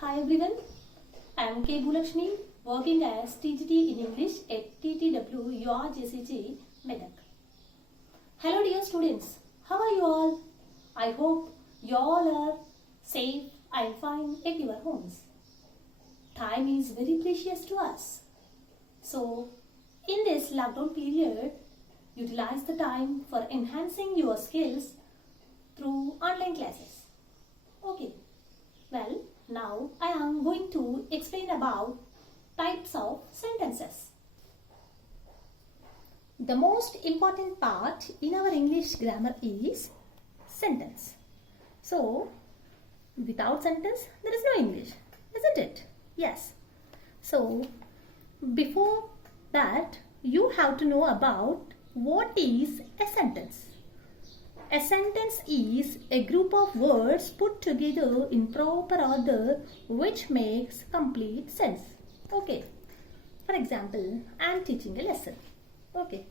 Hi everyone, I am K. Bhulakshmi, working as TGT in English at TTW URJCG, Medak. Hello dear students, how are you all? I hope you all are safe and fine at your homes. Time is very precious to us. So, in this lockdown period, utilize the time for enhancing your skills through online classes. Okay, well, now I am going to explain about types of sentences. The most important part in our English grammar is sentence. So, without sentence, there is no English, isn't it? Yes. So, before that, you have to know about what is a sentence. A sentence is a group of words put together in proper order which makes complete sense. Okay. For example, I am teaching a lesson. Okay.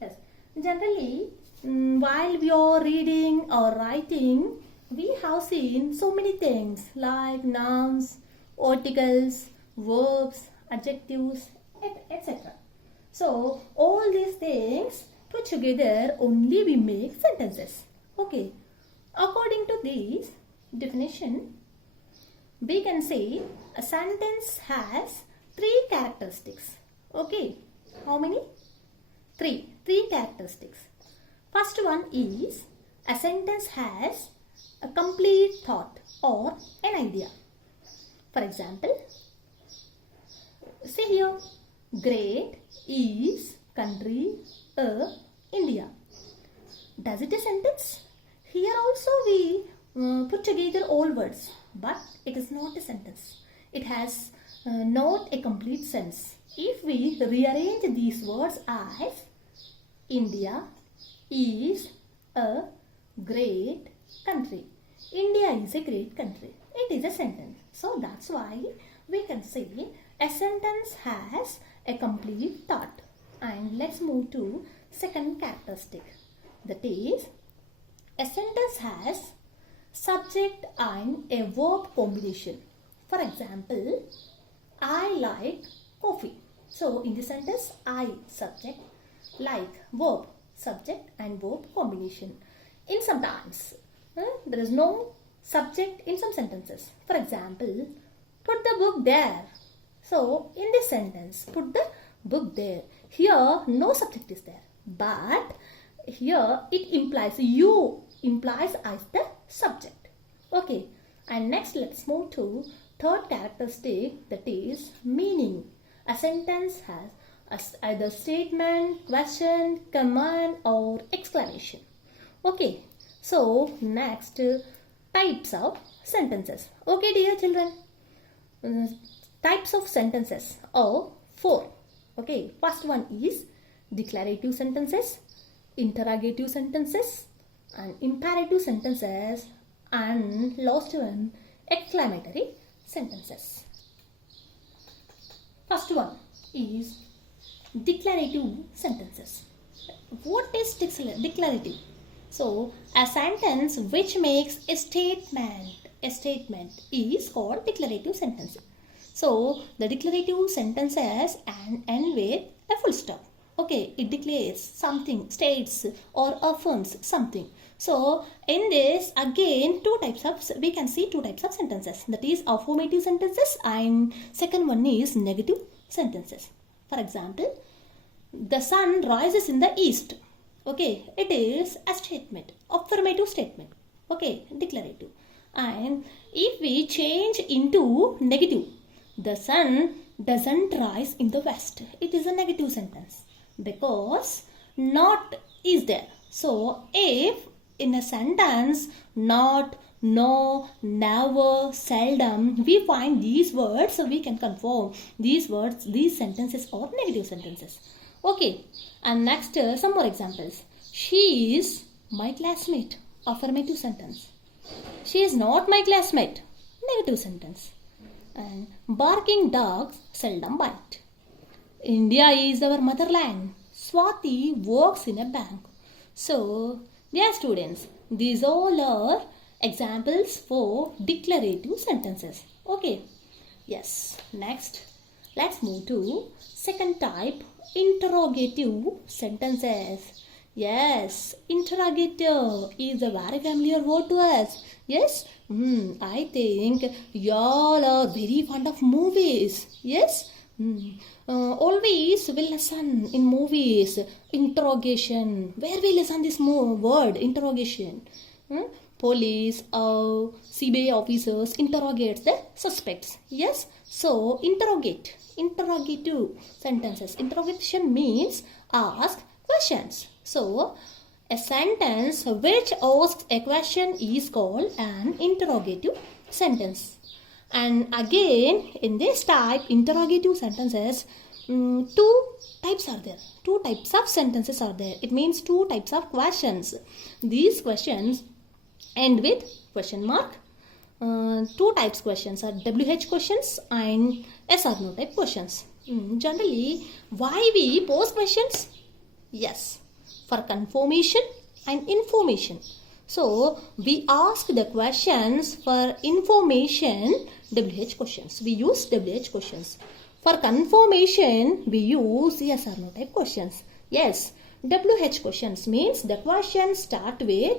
Yes. Generally, while we are reading or writing, we have seen so many things like nouns, articles, verbs, adjectives, etc. So, all these things put together only we make sentences. Okay. According to this definition, we can say a sentence has three characteristics. Okay. How many? Three characteristics. First one is a sentence has a complete thought or an idea. For example, see here, great is country India. Does it a sentence? Here also we put together all words, but it is not a sentence. It has not a complete sense. If we rearrange these words as India is a great country. India is a great country. It is a sentence. So that's why we can say a sentence has a complete thought. And let's move to second characteristic. That is, a sentence has subject and a verb combination. For example, I like coffee. So in this sentence, I subject, like verb, subject and verb combination. In sometimes, there is no subject in some sentences. For example, put the book there. So in this sentence, put the book there. Here no subject is there, but here it implies you implies as the subject. Okay, and next let's move to third characteristic, that is meaning. A sentence has either statement, question, command or exclamation. Okay, so next types of sentences. Okay dear children, types of sentences are four. Okay, first one is declarative sentences, interrogative sentences, and imperative sentences, and last one, exclamatory sentences. First one is declarative sentences. What is declarative? So, a sentence which makes a statement is called declarative sentence. So, the declarative sentences end with a full stop. Okay, it declares something, states or affirms something. So, in this again we can see two types of sentences. That is affirmative sentences and second one is negative sentences. For example, the sun rises in the east. Okay, it is a statement, affirmative statement. Okay, declarative. And if we change into negative, the sun doesn't rise in the west. It is a negative sentence because not is there. So, if in a sentence not, no, never, seldom, we find these words, so we can confirm these words, these sentences are negative sentences. Okay, and next some more examples. She is my classmate, affirmative sentence. She is not my classmate, negative sentence. And barking dogs seldom bite. India is our motherland. Swati works in a bank. So, dear students, these all are examples for declarative sentences. Okay. Yes. Next, let's move to second type, interrogative sentences. Yes, interrogative is a very familiar word to us. Yes, I think y'all are very fond of movies. Yes, always we listen in movies interrogation. Where we listen this word interrogation? Police or CBI officers interrogates the suspects. Yes, so interrogative sentences. Interrogation means ask questions. So a sentence which asks a question is called an interrogative sentence. And again, in this type, interrogative sentences, two types are there. Two types of sentences are there. It means two types of questions. These questions end with question mark. Two types questions are WH questions and yes or no type questions. Generally, why we pose questions? Yes, for confirmation and information. So, we ask the questions for information, WH questions. We use WH questions. For confirmation, we use yes or no type questions. Yes, WH questions means the questions start with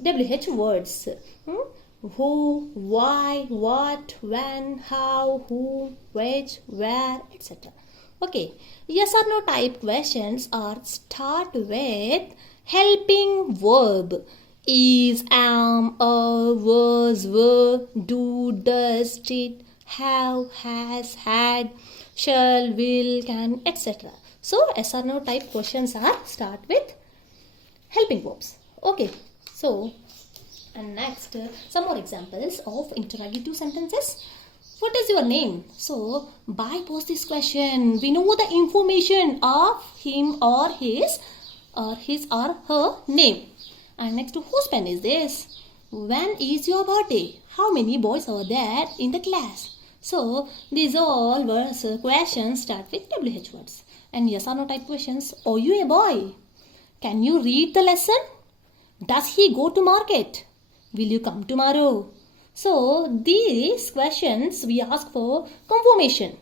WH words. Who, why, what, when, how, who, which, where, etc. Okay, yes or no type questions are start with helping verb. Is, am, was, were, do, does, did, have, has, had, shall, will, can, etc. So, yes or no type questions are start with helping verbs. Okay, so and next some more examples of interrogative sentences. What is your name? So, by pose this question, we know the information of him or his or her name. And next, whose pen is this? When is your birthday? How many boys are there in the class? So, these all words, questions start with WH words. And yes or no type questions. Are you a boy? Can you read the lesson? Does he go to market? Will you come tomorrow? So, these questions we ask for confirmation.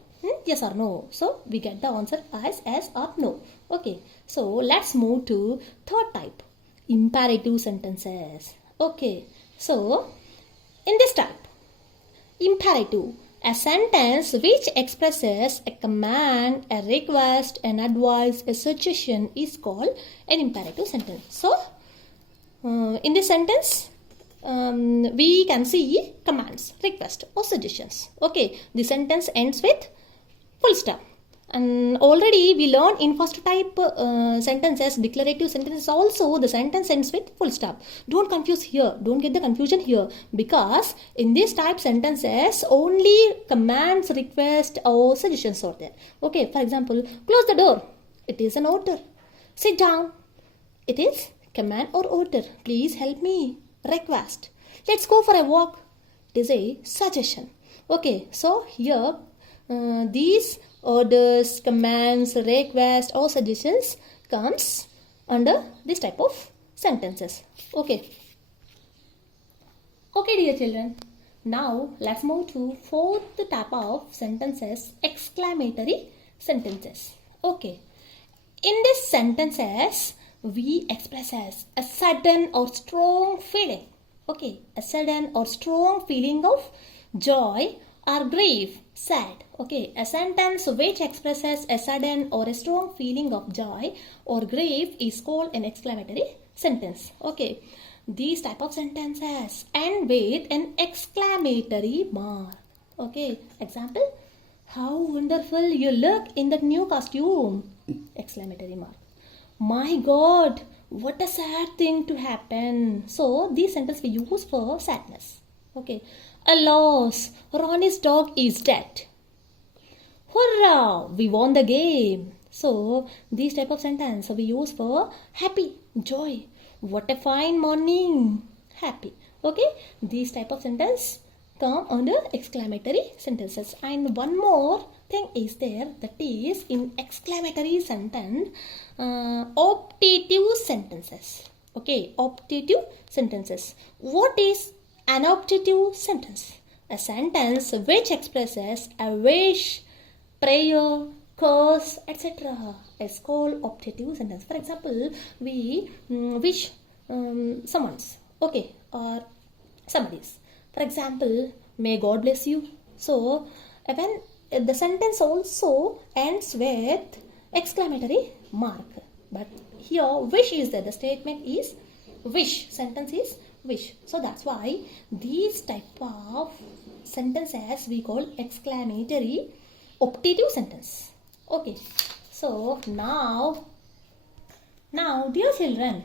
Yes or no. So, we get the answer as yes or no. Okay. So, let's move to third type. Imperative sentences. Okay. So, in this type, imperative, a sentence which expresses a command, a request, an advice, a suggestion is called an imperative sentence. So, in this sentence, we can see commands, request or suggestions. Okay, the sentence ends with full stop. And already we learned in first type sentences, declarative sentences also the sentence ends with full stop. Don't confuse here. Don't get the confusion here. Because in this type sentences only commands, request or suggestions are there. Okay, for example, close the door. It is an order. Sit down. It is command or order. Please help me. Request. Let's go for a walk. It is a suggestion. Okay, so here these orders, commands, requests or suggestions comes under this type of sentences. Okay. Okay, dear children. Now let's move to fourth type of sentences, exclamatory sentences. Okay. In these sentences, we express as a sudden or strong feeling. Okay, a sudden or strong feeling of joy or grief, sad. Okay, a sentence which expresses a sudden or a strong feeling of joy or grief is called an exclamatory sentence. Okay, these type of sentences end with an exclamatory mark. Okay, example, how wonderful you look in that new costume! Exclamatory mark. My God, what a sad thing to happen. So, these sentences we use for sadness. Okay. Alas, Ronnie's dog is dead. Hurrah, we won the game. So, these type of sentence we use for happy, joy. What a fine morning. Happy. Okay. These type of sentence come under exclamatory sentences. And one more thing is there, that is in exclamatory sentence, optative sentences. Okay, optative sentences. What is An optative sentence. A sentence which expresses a wish, prayer, curse, etc. is called optative sentence. For example, we wish someone's, okay, or somebody's. For example, may God bless you. So, when the sentence also ends with exclamatory mark. But here, wish is there. The statement is wish. Sentence is wish. So, that's why these type of sentences we call exclamatory optative sentence. Okay. So, now, dear children,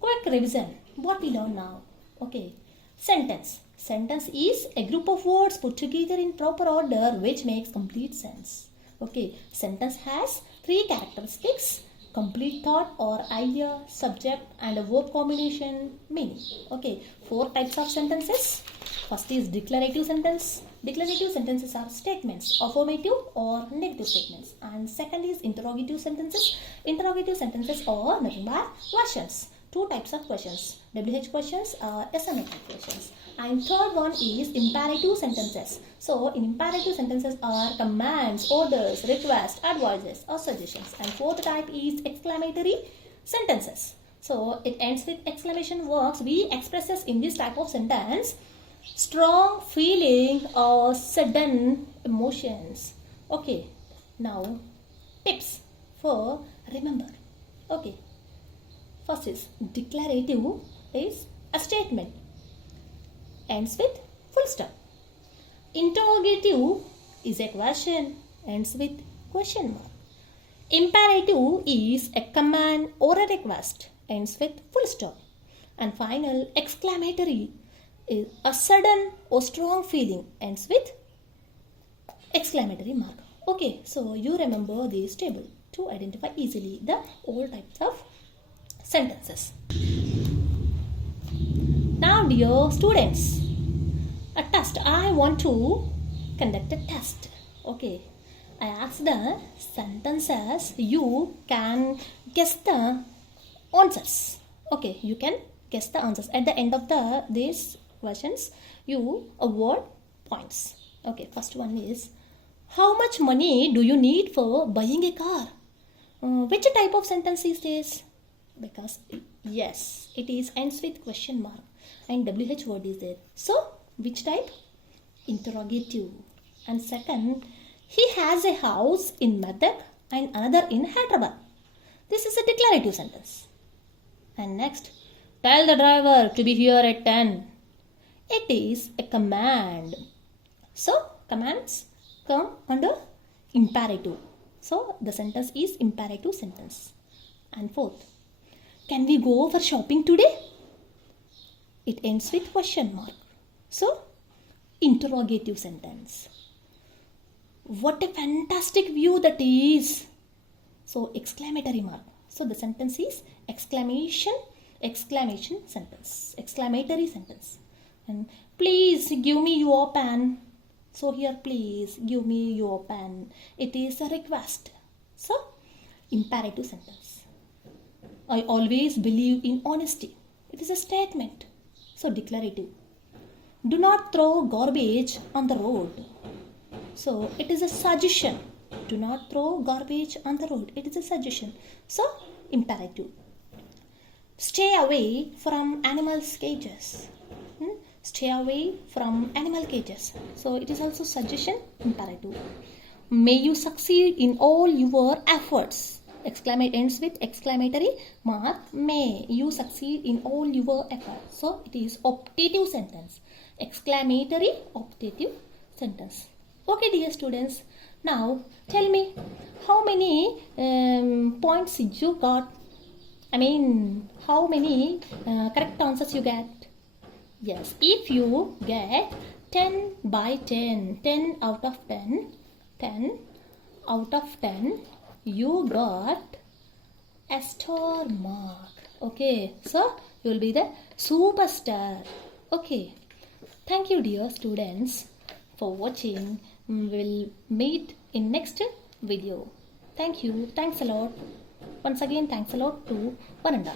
quick revision. What we learn now? Okay. Sentence. Sentence is a group of words put together in proper order which makes complete sense. Okay. Sentence has three characteristics: complete thought or idea, subject and a verb combination, meaning. Okay. Four types of sentences. First is declarative sentence. Declarative sentences are statements, affirmative or negative statements. And second is interrogative sentences. Interrogative sentences are nothing but questions. Two types of questions: WH questions or SMA type questions. And third one is imperative sentences. So in imperative sentences are commands, orders, requests, advices or suggestions. And fourth type is exclamatory sentences. So it ends with exclamation words. We expresses in this type of sentence strong feeling or sudden emotions. Okay, now tips for remember. Okay, first is declarative is a statement, ends with full stop. Interrogative is a question, ends with question mark. Imperative is a command or a request, ends with full stop. And final, exclamatory is a sudden or strong feeling, ends with exclamatory mark. Okay, so you remember this table to identify easily the all types of sentences. Now, dear students, a test. I want to conduct a test. Okay, I ask the sentences. You can guess the answers. Okay, you can guess the answers. At the end of these questions, you award points. Okay, first one is, how much money do you need for buying a car? Which type of sentence is this? Because yes, it is ends with question mark and WH word is there. So which type? Interrogative. And second, he has a house in Medak and another in Hyderabad. This is a declarative sentence. And next, tell the driver to be here at 10. It is a command. So commands come under imperative. So the sentence is imperative sentence. And fourth, can we go for shopping today? It ends with question mark. So interrogative sentence. What a fantastic view that is. So exclamatory mark. So the sentence is exclamation sentence. Exclamatory sentence. And please give me your pen. So here, please give me your pen. It is a request. So imperative sentence. I always believe in honesty. It is a statement. So declarative. Do not throw garbage on the road. So it is a suggestion. Do not throw garbage on the road. It is a suggestion. So imperative. Stay away from animals' cages. Stay away from animal cages. So it is also suggestion, imperative. May you succeed in all your efforts. Ends with exclamatory mark. May you succeed in all your efforts. So it is optative sentence. Exclamatory optative sentence. Okay, dear students. Now tell me how many points you got. I mean, how many correct answers you get? Yes, if you get 10 by 10, 10 out of 10, 10 out of 10, you got a star mark. Okay, so you will be the superstar. Okay, thank you dear students for watching. We'll meet in next video. Thank you. Thanks a lot. Once again, thanks a lot to Varanda.